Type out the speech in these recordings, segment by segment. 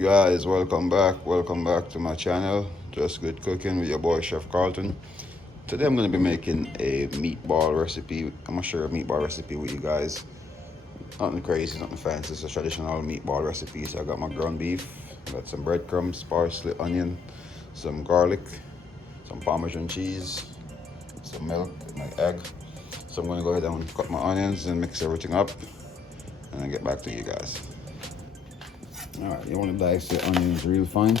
Guys, welcome back to my channel, Just Good Cooking with your boy Chef Carlton. Today I'm going to be making a meatball recipe. I'm going to share a meatball recipe with you guys. Nothing crazy, nothing fancy, it's a traditional meatball recipe. So I got my ground beef, got some breadcrumbs, parsley, onion, some garlic, some Parmesan cheese, some milk, my egg. So I'm going to go ahead and cut my onions and mix everything up and then get back to you guys. Alright, you want to dice the onions real fine.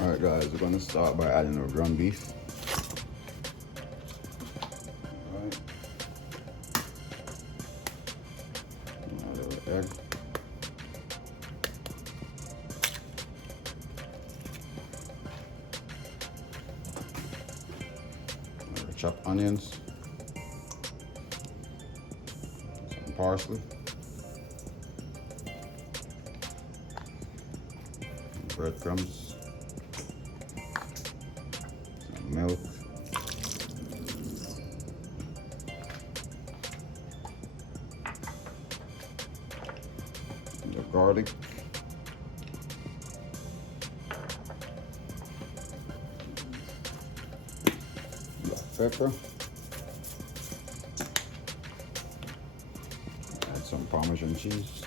Alright guys, we're going to start by adding our ground beef. Alright. A little egg. Chopped onions. Some parsley. Breadcrumbs. Some milk. The garlic. Black pepper. Add some Parmesan cheese.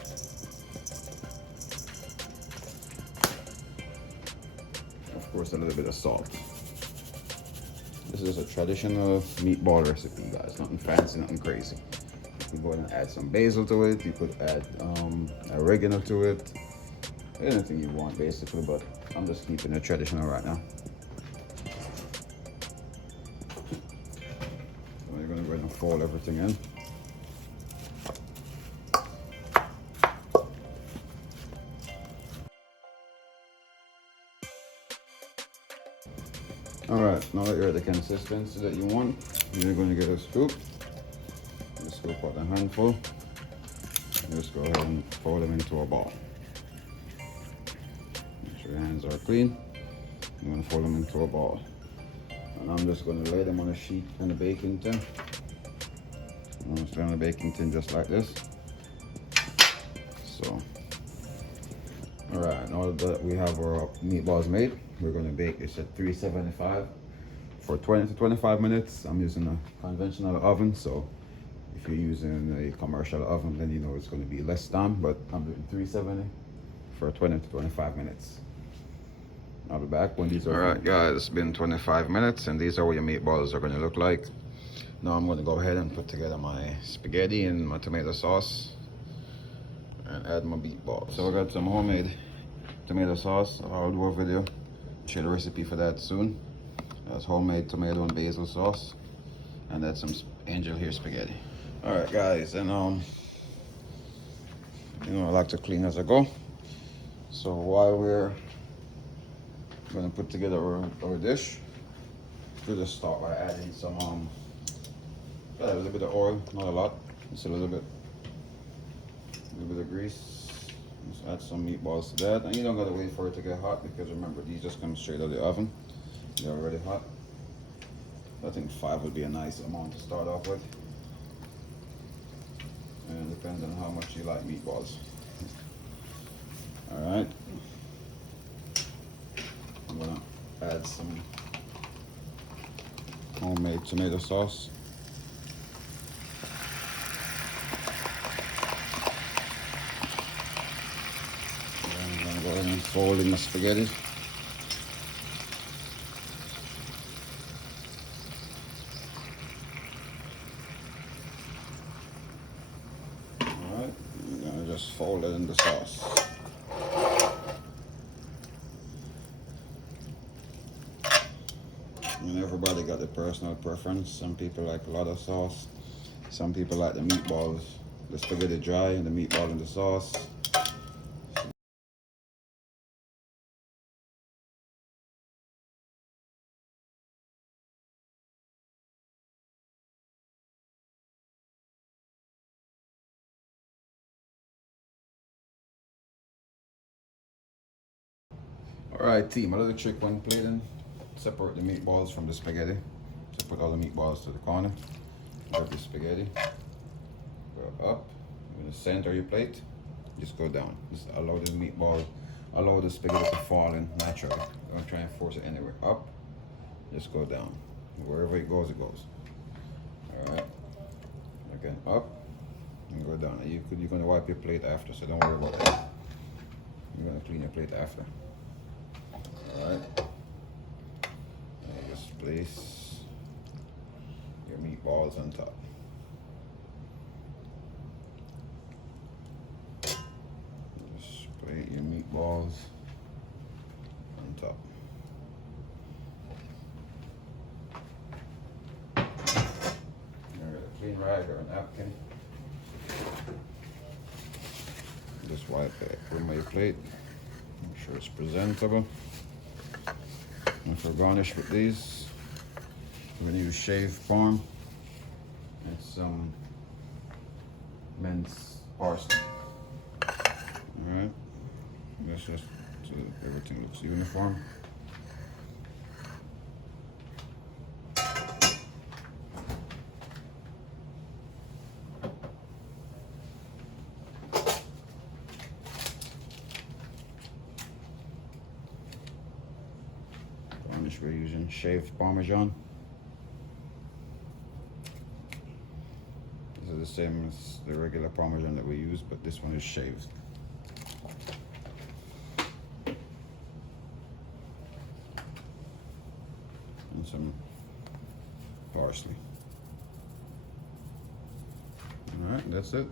Of course, a little bit of salt. This is a traditional meatball recipe, guys. Nothing fancy, nothing crazy. You could go ahead and add some basil to it. You could add oregano to it. Anything you want, basically, but I'm just keeping it traditional right now. So you're gonna go ahead and fold everything in. Alright, now that you're at the consistency that you want, you're going to get a scoop. Just scoop out a handful. And just go ahead and fold them into a ball. Make sure your hands are clean. I'm going to fold them into a ball. And I'm just going to lay them on a sheet in a baking tin. I'm going to lay on a baking tin just like this. So, alright, now that we have our meatballs made, we're going to bake this at 375 for 20 to 25 minutes. I'm using a conventional oven, so if you're using a commercial oven, then you know it's going to be less time, but I'm doing 370 for 20 to 25 minutes. I'll be back when these are Alright guys, it's been 25 minutes and these are what your meatballs are going to look like. Now I'm going to go ahead and put together my spaghetti and my tomato sauce and add my meatballs. So I got some homemade tomato sauce. I'll do a video, share the recipe for that soon. That's homemade tomato and basil sauce, and that's some angel hair spaghetti. All right, guys, and I like to clean as I go. So while we're gonna put together our dish, we'll just start by adding some a little bit of oil, not a lot, just a little bit of grease. Just add some meatballs to that, and you don't gotta wait for it to get hot because remember these just come straight out of the oven. They're already hot. I think 5 would be a nice amount to start off with. And it depends on how much you like meatballs. Alright. I'm gonna add some homemade tomato sauce. And I'm gonna go ahead and fold in my spaghetti. Just fold it in the sauce. And everybody got their personal preference. Some people like a lot of sauce. Some people like the meatballs, the spaghetti dry and the meatball in the sauce. Alright team, another trick when plating separate the meatballs from the spaghetti. So put all the meatballs to the corner. Grab the spaghetti. Go up. In the center of your plate, just go down. Just allow the meatball, allow the spaghetti to fall in naturally. Don't try and force it anywhere. Up. Just go down. Wherever it goes, it goes. All right. Again, up and go down. You're gonna wipe your plate after, so don't worry about that. You're gonna clean your plate after. All right. And just place your meatballs on top. Just plate your meatballs on top. Clean rag or a napkin. Just wipe it from my plate. Make sure it's presentable. And for garnish with these, I'm going to use shaved parm and some minced parsley. Alright, that's just so that everything looks uniform. Garnish, we're using shaved Parmesan. This is the same as the regular Parmesan that we use, but this one is shaved. And some parsley. All right, that's it.